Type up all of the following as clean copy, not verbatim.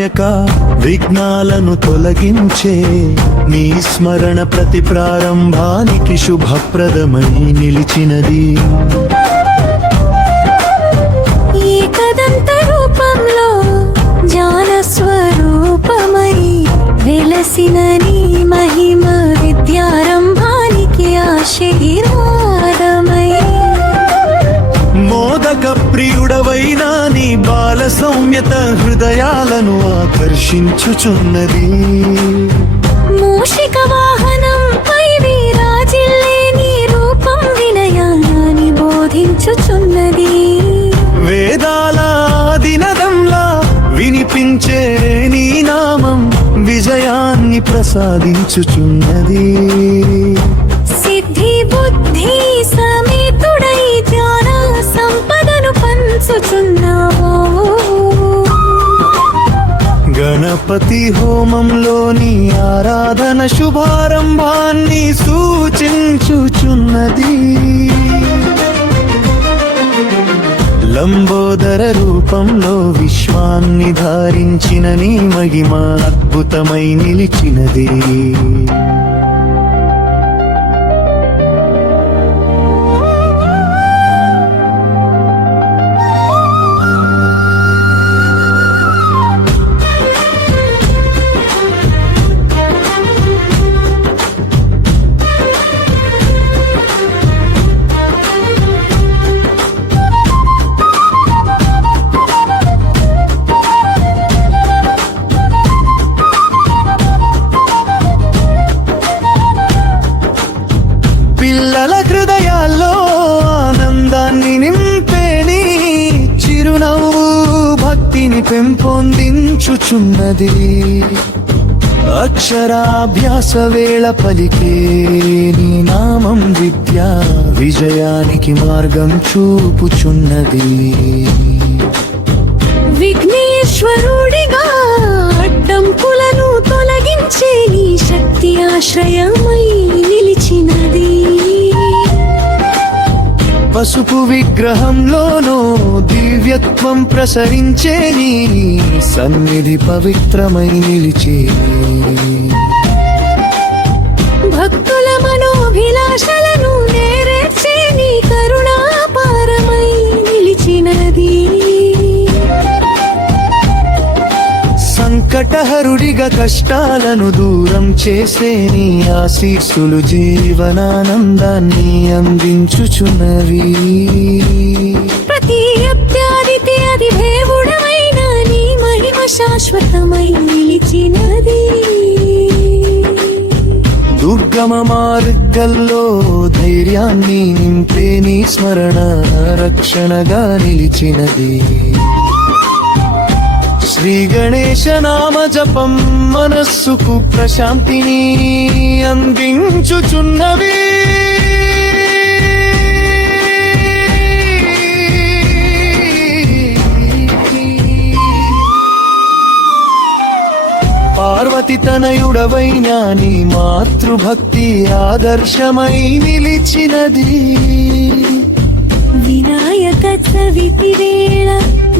వినాయక విఘ్నాలను తొలగించే నీ స్మరణ ప్రతి ప్రారంభానికి శుభప్రదమై నిలిచినది. ఏకదంత రూపంలో జ్ఞాన స్వరూపమై వెలసిన నీ మహిమ విద్యారంభానికి ఆశీర్వాదమై. మోదక ప్రియుడవైన నీ బాల సౌమ్యత హృదయాలను ఆకర్షించుచున్నది. మూషిక వాహనం పై విరాజిల్లే నీ రూపం వినయాన్ని బోధించుచున్నది. వేదాల దినదంలా వినిపించే నీ నామం విజయాన్ని ప్రసాదించుచున్నది. సిద్ధి బుద్ధి సమేతుడై జ్ఞాన సంపదను పంచుచున్నావు. గణపతి హోమంలోని ఆరాధన శుభారంభాన్ని సూచించుచున్నది. లంబోదర రూపంలో విశ్వాన్ని ధారించిన నీ మహిమ అద్భుతమై నిలిచినది. పిల్లల హృదయాల్లో ఆనందాన్ని నింపేని చిరునవ్వు భక్తిని పెంపొందించుచున్నది. అక్షరాభ్యాస వేళ పలికే నీ నామం విద్యా విజయానికి మార్గం చూపుచున్నది. విఘ్నేశ్వరుడిగా అడ్డంకులను తొలగించే నీ శక్తి ఆశ్రయమై నిలిచినది. పసుపు విగ్రహంలోనూ దివ్యత్వం ప్రసరించే నీ సన్నిధి పవిత్రమై నిలిచే. భక్తుల మనోభిలాషలను నెరవేర్చే నీ కరుణాపారమై నిలిచినది. సంకటహరుడిగా కష్టాలను దూరం చేసే నీ ఆశీస్సులు జీవనానందాన్ని అందించుచున్నవి. ప్రతి అత్యాదితి అది దేవుడమైన నీ మహిమ శాశ్వతమై నిలిచినది. దుర్గమ మార్గంలో ధైర్యాన్ని నింపే నీ స్మరణ రక్షణగా నిలిచినది. శ్రీ గణేశ నామ జపం మనస్సుకు ప్రశాంతిని అందించుచున్నవి. పార్వతి తనయుడవైన నీ మాతృభక్తి ఆదర్శమై నిలిచినది. వినాయక చవితి వేళ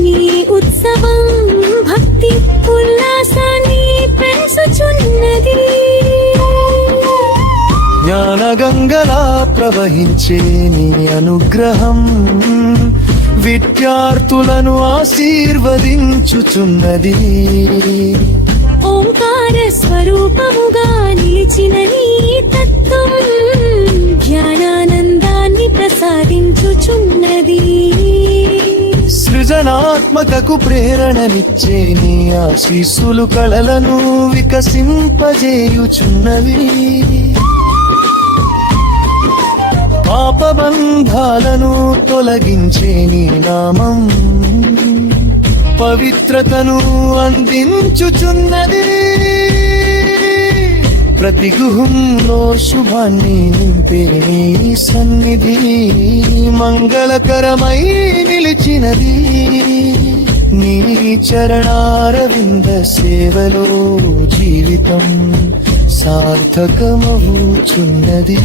నీ ఉత్సవం భక్తి ఉల్లాసాన్ని పెంచుచున్నది. జ్ఞానగంగలా ప్రవహించే నీ అనుగ్రహం విద్యార్థులను ఆశీర్వదించుచున్నది. ఓంకార స్వరూపముగా నిలిచిన నీ తత్వం జ్ఞానానందాన్ని ప్రసాదించుచున్నది. సృజనాత్మకకు ప్రేరణనిచ్చే నీ ఆశీస్సులు కళలను వికసింపజేయుచున్నవి. పాపబంధాలను తొలగించే నీ నామం పవిత్రతను అందించుచున్నది. ప్రతి గుహంలో శుభాన్ని నింపే నీ సన్నిధి మంగళకరమై నిలిచినది. నీ చరణారవింద సేవలో జీవితం సార్థకమవుచున్నది.